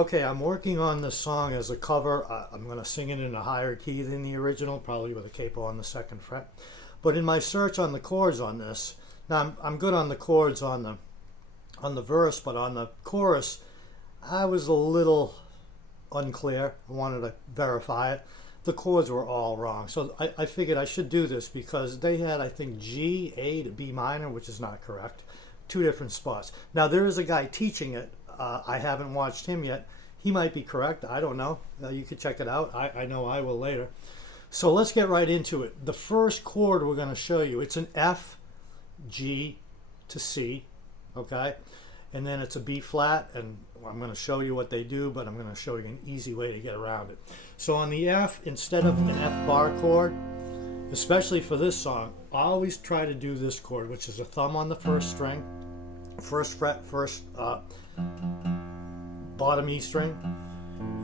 Okay, I'm working on this song as a cover. I'm going to sing it in a higher key than the original, probably with a capo on the second fret. But in my search on the chords on this, now I'm good on the chords on the verse, but on the chorus, I was a little unclear. I wanted to verify it. The chords were all wrong, so I figured I should do this because they had, I think, G, A to B minor, which is not correct. Two different spots. Now there is a guy teaching it. I haven't watched him yet. He might be correct. I don't know. You could check it out. I know I will later. So let's get right into it. The first chord we're going to show you, it's an F, G to C, okay? And then it's a B flat, and I'm going to show you what they do, but I'm going to show you an easy way to get around it. So on the F, instead of an F bar chord, especially for this song, I always try to do this chord, which is a thumb on the first string, first fret, first bottom E string.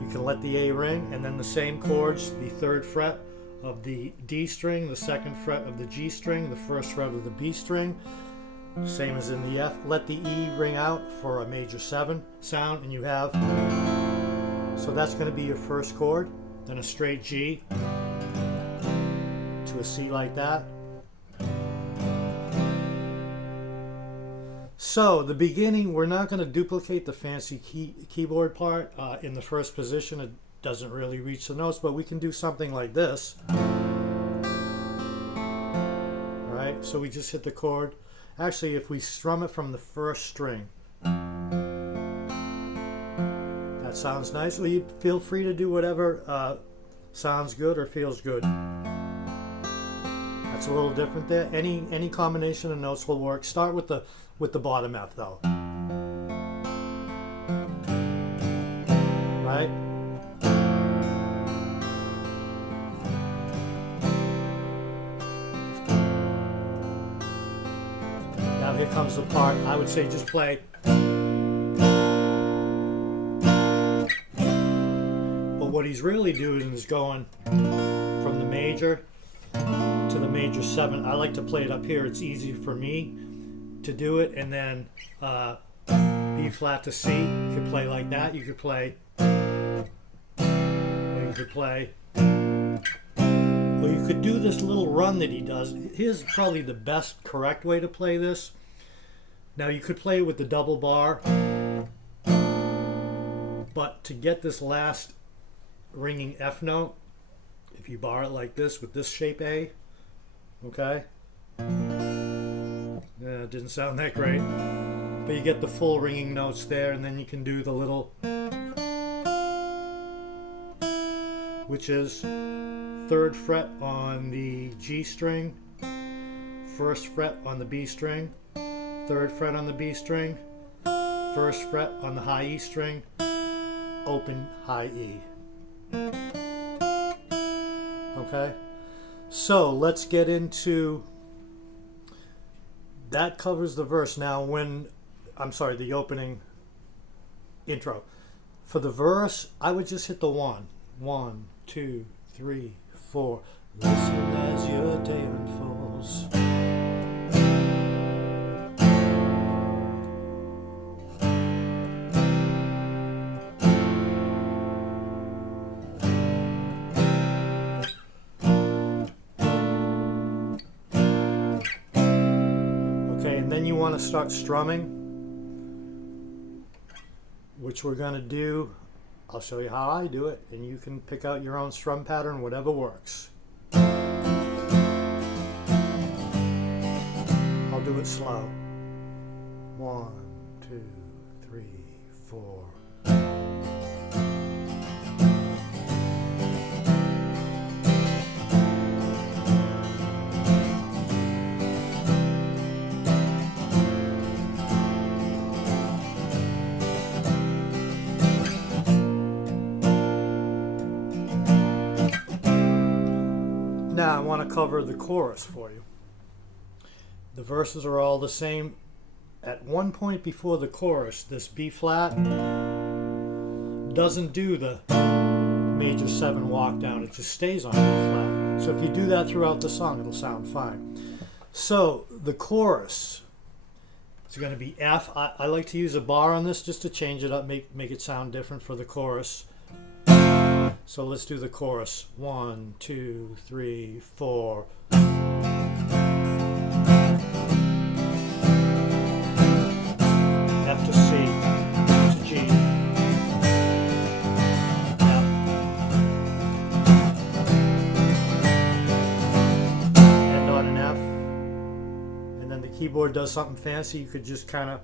You can let the A ring, and then the same chords, the third fret of the D string, the second fret of the G string, the first fret of the B string, same as in the F. Let the E ring out for a major 7 sound, and you have, so that's going to be your first chord, then a straight G to a C like that. So the beginning, we're not going to duplicate the fancy keyboard part in the first position. It doesn't really reach the notes, but we can do something like this. All right, so we just hit the chord. Actually, if we strum it from the first string, that sounds nice. Well, you feel free to do whatever sounds good or feels good. That's a little different there. Any combination of notes will work. Start with the bottom F though. Right? Now here comes the part. I would say just play. But what he's really doing is going from the major to the major 7. I like to play it up here. It's easy for me to do it, and then B flat to C. You could play like that. You could play, or you could play, or you could do this little run that he does. Here's probably the best correct way to play this. Now you could play with the double bar, but to get this last ringing F note, if you bar it like this with this shape A, okay? Yeah, it didn't sound that great, but you get the full ringing notes there, and then you can do the little, which is third fret on the G string, first fret on the B string, third fret on the B string, first fret on the high E string, open high E. Okay, so let's get into, that covers the verse. Now the opening intro. For the verse, I would just hit the 1. 1, 2, 3, 4. Listen as your day unfolds. You want to start strumming, which we're going to do. I'll show you how I do it, and you can pick out your own strum pattern, whatever works. I'll do it slow. 1, 2, 3, 4. Now I want to cover the chorus for you. The verses are all the same. At one point before the chorus, this B flat doesn't do the major 7 walk down. It just stays on B flat. So if you do that throughout the song, it'll sound fine. So the chorus, It's going to be F. I like to use a bar on this just to change it up, make it sound different for the chorus. So let's do the chorus. 1, 2, 3, 4. F to C to G. F. End on an F. And then the keyboard does something fancy. You could just kind of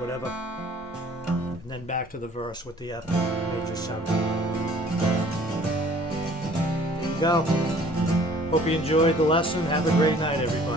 whatever. And then back to the verse with the F major 7. There you go. Hope you enjoyed the lesson. Have a great night, everybody.